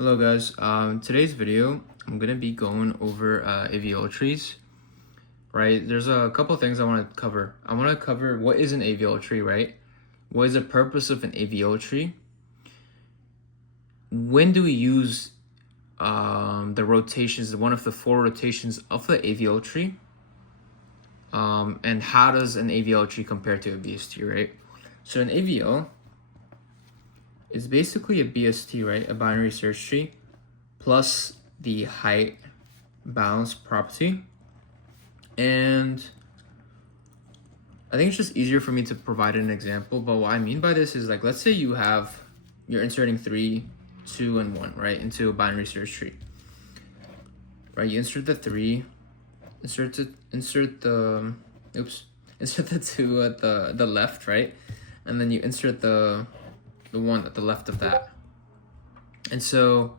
Hello guys, today's video I'm gonna be going over AVL trees, right? There's a couple things I want to cover. I want to cover what is an AVL tree, right? What is the purpose of an AVL tree? When do we use the rotations, one of the 4 rotations of the AVL tree? And how does an AVL tree compare to a BST, right? So an AVL is basically a BST, right? A binary search tree plus the height balance property. And I think it's just easier for me to provide an example, but what I mean by this is, like, let's say you're inserting 3, 2, and 1, right, into a binary search tree, right? You insert the 3, insert the 2 at the left, right? And then you insert the 1 at the left of that. And so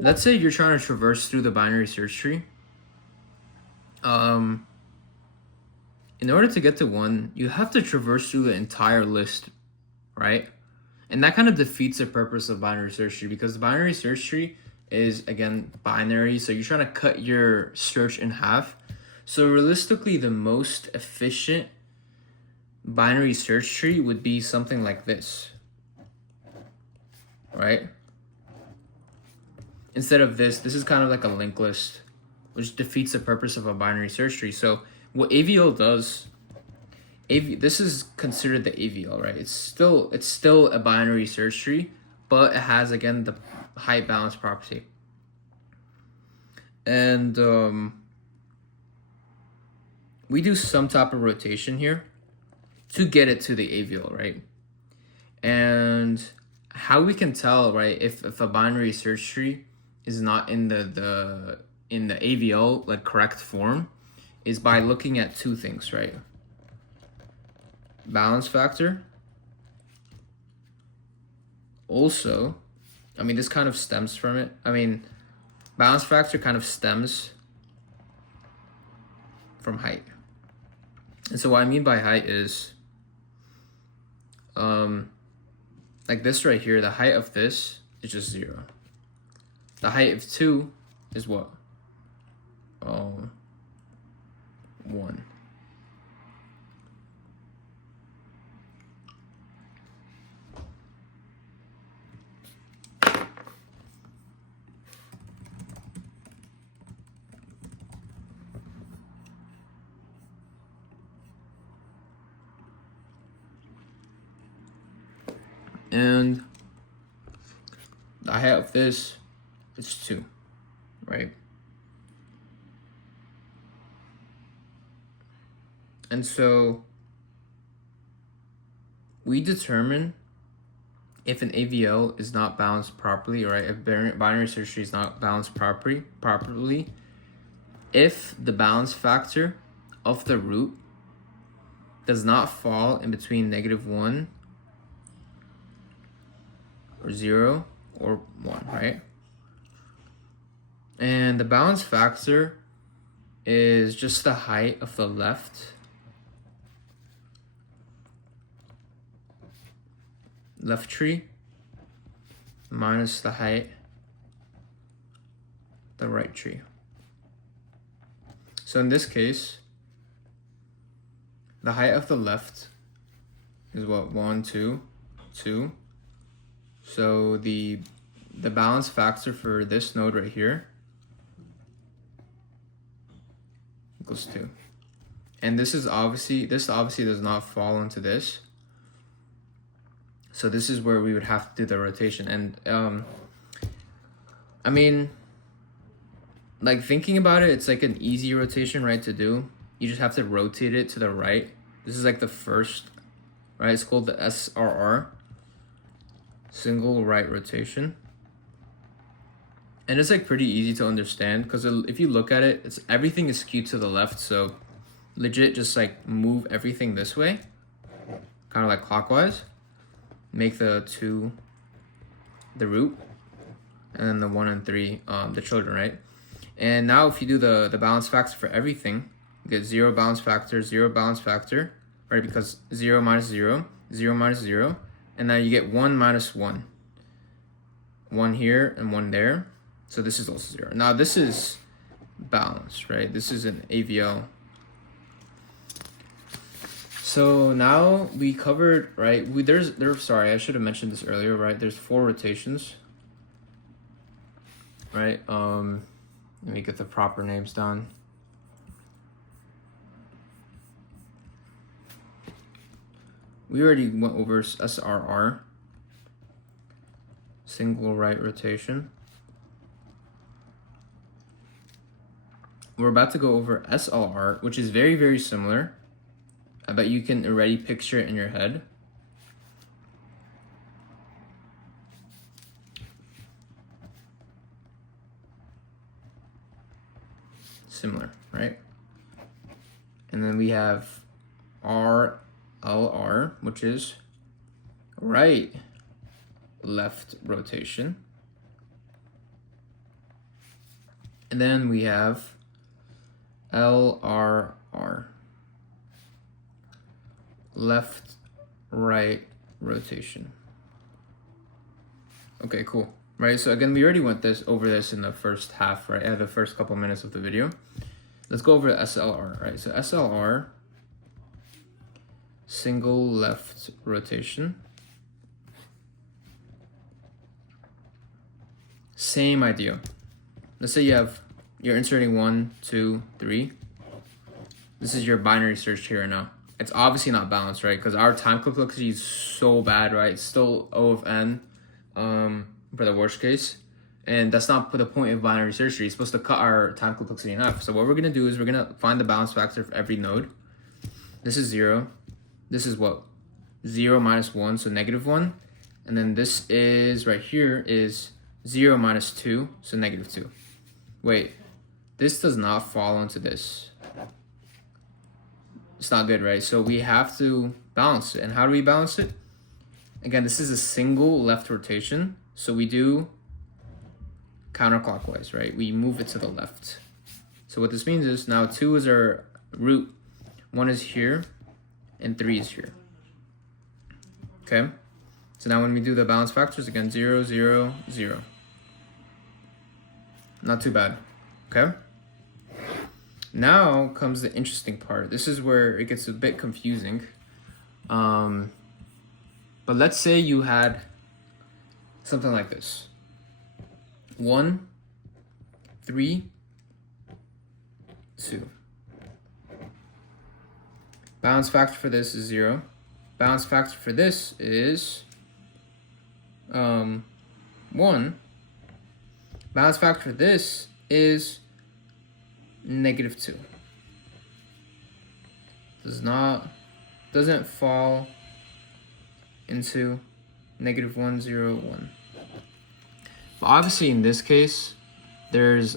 let's say you're trying to traverse through the binary search tree. In order to get to 1, you have to traverse through the entire list, right? And that kind of defeats the purpose of binary search tree, because the binary search tree is, again, binary. So you're trying to cut your search in half. So realistically, the most efficient binary search tree would be something like this, right? Instead of this is kind of like a linked list, which defeats the purpose of a binary search tree. So what AVL does, this is considered the AVL, right? It's still a binary search tree, but it has, again, the height balance property. And we do some type of rotation here to get it to the AVL, right? And how we can tell, right, if a binary search tree is not in the AVL, like, correct form, is by looking at 2 things, right? Balance factor. Also, I mean, this kind of stems from it. I mean, balance factor kind of stems from height. And so what I mean by height is, like this right here, the height of this is just 0. The height of 2 is what? 1. And the height of this is 2, right? And so we determine if an AVL is not balanced properly, right? If binary search tree is not balanced properly, if the balance factor of the root does not fall in between -1 or 0 or 1, right? And the balance factor is just the height of the left tree minus the height the right tree. So in this case, the height of the left is what? 1, 2, 2. So the balance factor for this node right here equals 2. And this obviously does not fall into this. So this is where we would have to do the rotation. And I mean, like, thinking about it, it's like an easy rotation, right, to do. You just have to rotate it to the right. This is like the first, right? It's called the SRR, single right rotation. And it's like pretty easy to understand, because if you look at it, everything is skewed to the left. So legit, just like move everything this way, kind of like clockwise. Make the 2 the root, and then the 1 and 3 the children, right? And now if you do the balance factor for everything, you get 0 balance factor, 0 balance factor, right? Because 0 minus 0, 0 minus 0, and now you get 1 minus 1. one here and one there. So this is also 0. Now this is balanced, right? This is an AVL. So now we covered, right? Sorry, I should have mentioned this earlier, right? There's 4 rotations, right? Let me get the proper names down. We already went over SRR, single right rotation. We're about to go over SLR, which is very, very similar. I bet you can already picture it in your head. Similar, right? And then we have RLR, which is right left rotation. And then we have LRR, left right rotation. Okay, cool. Right, so again, we already went over this in the first half, right? The first couple minutes of the video. Let's go over SLR, right? So SLR, single left rotation. Same idea. Let's say you're inserting 1, 2, 3. This is your binary search here now. It's obviously not balanced, right? Because our time complexity is so bad, right? It's still O of n for the worst case. And that's not the point of binary search tree. It's supposed to cut our time complexity in half. So what we're going to do is we're going to find the balance factor for every node. This is 0. This is what? 0 minus 1, so -1. And then this is, right here, is 0 minus 2, so -2. Wait, this does not fall into this. It's not good, right? So we have to balance it. And how do we balance it? Again, this is a single left rotation. So we do counterclockwise, right? We move it to the left. So what this means is now 2 is our root, 1 is here, and 3 is here. Okay? So now when we do the balance factors, again, 0, 0, 0. Not too bad. Okay? Now comes the interesting part. This is where it gets a bit confusing. But let's say you had something like this. 1, 3, 2. Balance factor for this is 0. Balance factor for this is 1. Balance factor for this is -2. Doesn't fall into -1, 0, 1. But obviously in this case, there's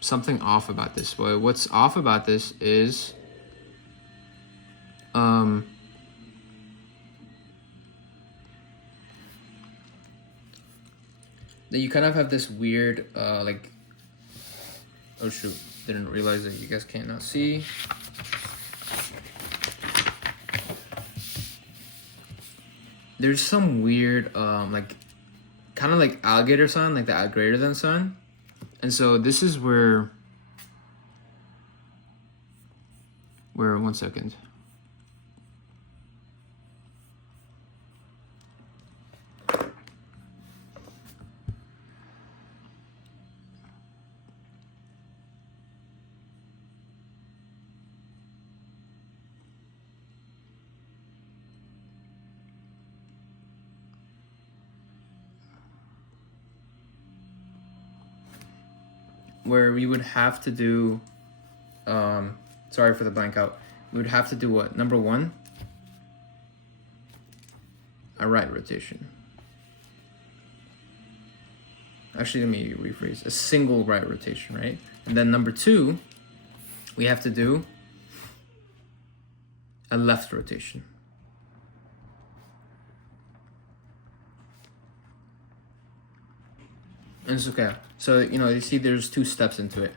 something off about this. But what's off about this is that you kind of have this weird oh shoot, didn't realize that you guys can't now see. There's some weird kind of like alligator sign, like the greater than sign. And so this is where 1 second. Where we would have to do, sorry for the blank out. We would have to do what? Number 1, a right rotation. Actually, let me rephrase. A single right rotation, right? And then number 2, we have to do a left rotation. And it's okay. So, you see there's 2 steps into it.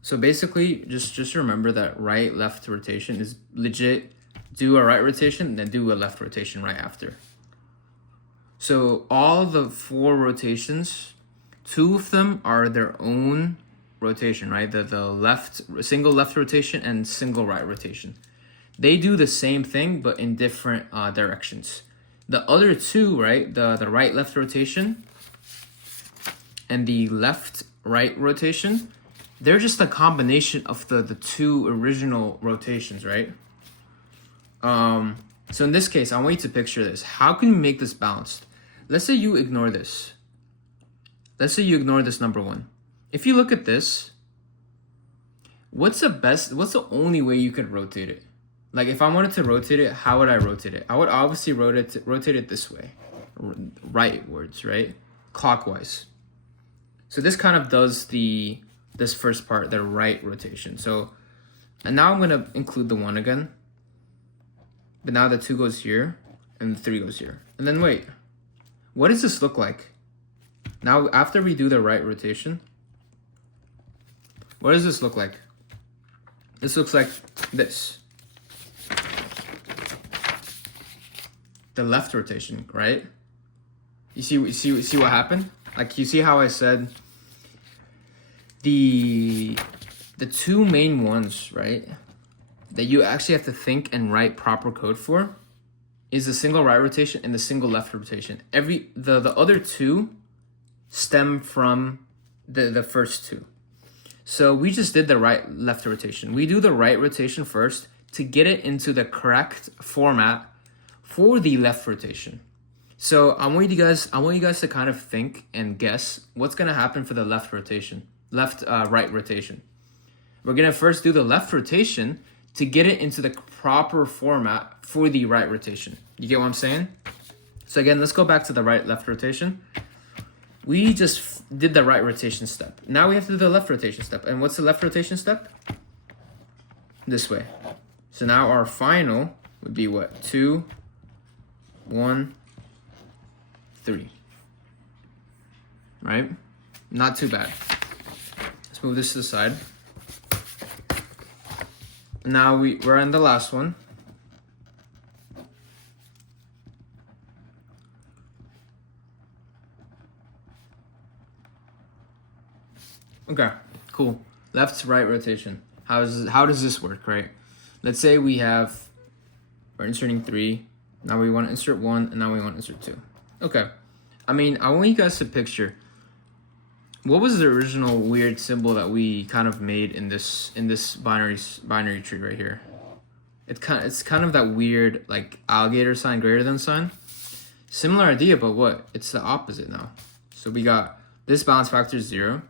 So basically, just remember that right-left rotation is legit. Do a right rotation, then do a left rotation right after. So all the 4 rotations, 2 of them are their own rotation, right? The single left rotation and single right rotation. They do the same thing, but in different directions. The other 2, right? The right left rotation and the left right rotation, they're just a combination of the 2 original rotations, right? So in this case, I want you to picture this. How can you make this balanced? Let's say you ignore this. Let's say you ignore this number 1. If you look at this, what's the only way you could rotate it? Like if I wanted to rotate it, how would I rotate it? I would obviously rotate it this way, rightwards, right? Clockwise. So this kind of does this first part, the right rotation. So, and now I'm gonna include the 1 again. But now the 2 goes here, and the 3 goes here. And then wait, what does this look like? Now, after we do the right rotation, what does this look like? This looks like this. The left rotation, right? You see what happened? Like, you see how I said the 2 main ones, right, that you actually have to think and write proper code for is the single right rotation and the single left rotation. The other 2 stem from the first 2. So we just did the right left rotation. We do the right rotation first to get it into the correct format for the left rotation. So I want you guys to kind of think and guess what's gonna happen for the left rotation, right rotation. We're gonna first do the left rotation to get it into the proper format for the right rotation. You get what I'm saying? So again, let's go back to the right left rotation. We just did the right rotation step. Now we have to do the left rotation step. And what's the left rotation step? This way. So now our final would be what? 2, 1, 3. Right? Not too bad. Let's move this to the side. Now we're on the last one. Okay, cool. Left to right rotation. How does this work, right? Let's say we're inserting 3. Now we want to insert 1, and now we want to insert 2. Okay. I mean, I want you guys to picture, what was the original weird symbol that we kind of made in this binary tree right here? It's kind of that weird like alligator sign, greater than sign. Similar idea, but what? It's the opposite now. So we got this balance factor is 0.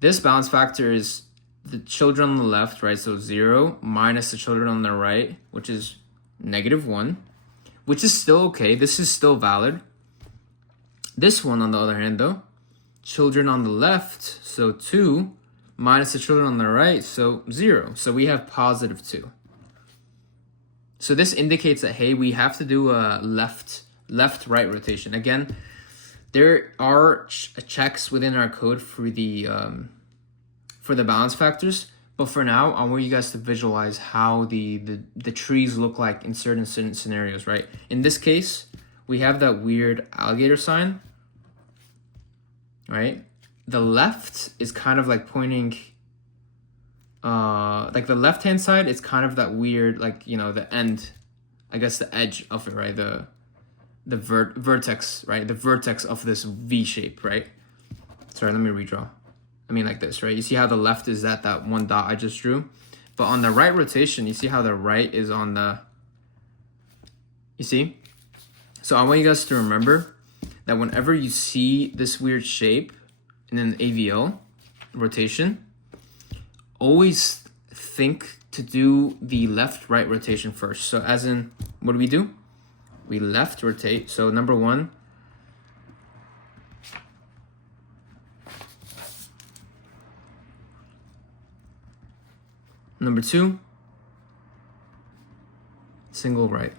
This balance factor is the children on the left, right? So 0 minus the children on the right, which is -1, which is still okay. This is still valid. This one, on the other hand, though, children on the left, so 2, minus the children on the right, so 0. So we have +2. So this indicates that, hey, we have to do a left-right rotation. Again, there are checks within our code for the balance factors, but for now, I want you guys to visualize how the trees look like in certain scenarios, right? In this case, we have that weird alligator sign, right? The left is kind of like pointing, like the left-hand side is kind of that weird, like, you know, the end, I guess the edge of it, right? The vertex, right? The vertex of this V shape, right? Sorry, let me redraw. I mean like this, right? You see how the left is that one dot I just drew? But on the right rotation, you see how the right is on the, you see? So I want you guys to remember that whenever you see this weird shape in an AVL rotation, always think to do the left-right rotation first. So as in, what do? We left rotate. So number 1, number 2, single right.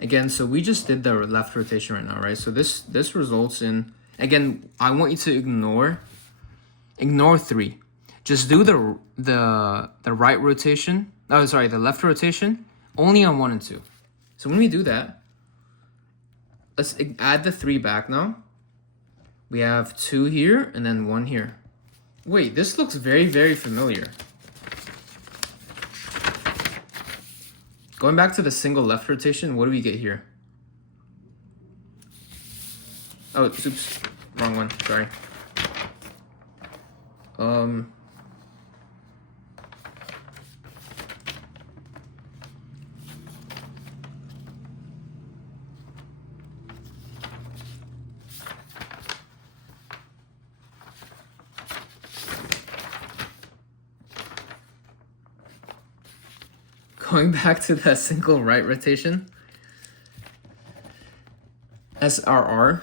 Again, so we just did the left rotation right now, right? So this results in, again, I want you to ignore 3. Just do the right rotation. Oh, sorry, the left rotation only on 1 and 2. So when we do that, let's add the 3 back now. We have 2 here and then 1 here. Wait, this looks very, very familiar. Going back to the single left rotation, what do we get here? Oh, oops, wrong one, sorry. Going back to the single right rotation, SRR,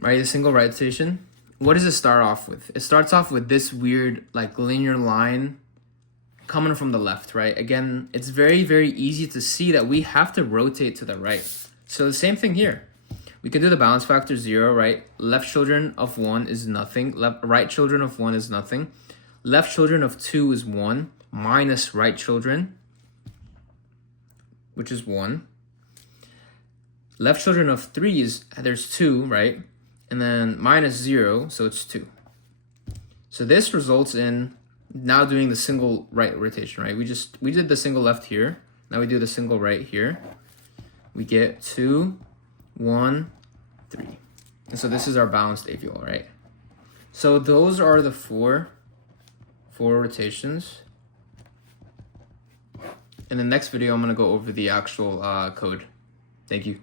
right, the single right rotation, what does it start off with? It starts off with this weird like linear line coming from the left, right? Again, it's very, very easy to see that we have to rotate to the right. So the same thing here. We can do the balance factor 0, right? Left children of 1 is nothing. Right children of 1 is nothing. Left children of 2 is 1 minus right children, which is 1. Left children of 3 is, there's 2, right? And then minus 0, so it's 2. So this results in now doing the single right rotation, right? We did the single left here. Now we do the single right here. We get 2, 1, 3. And so this is our balanced AVL, right? So those are the four rotations. In the next video, I'm going to go over the actual code. Thank you.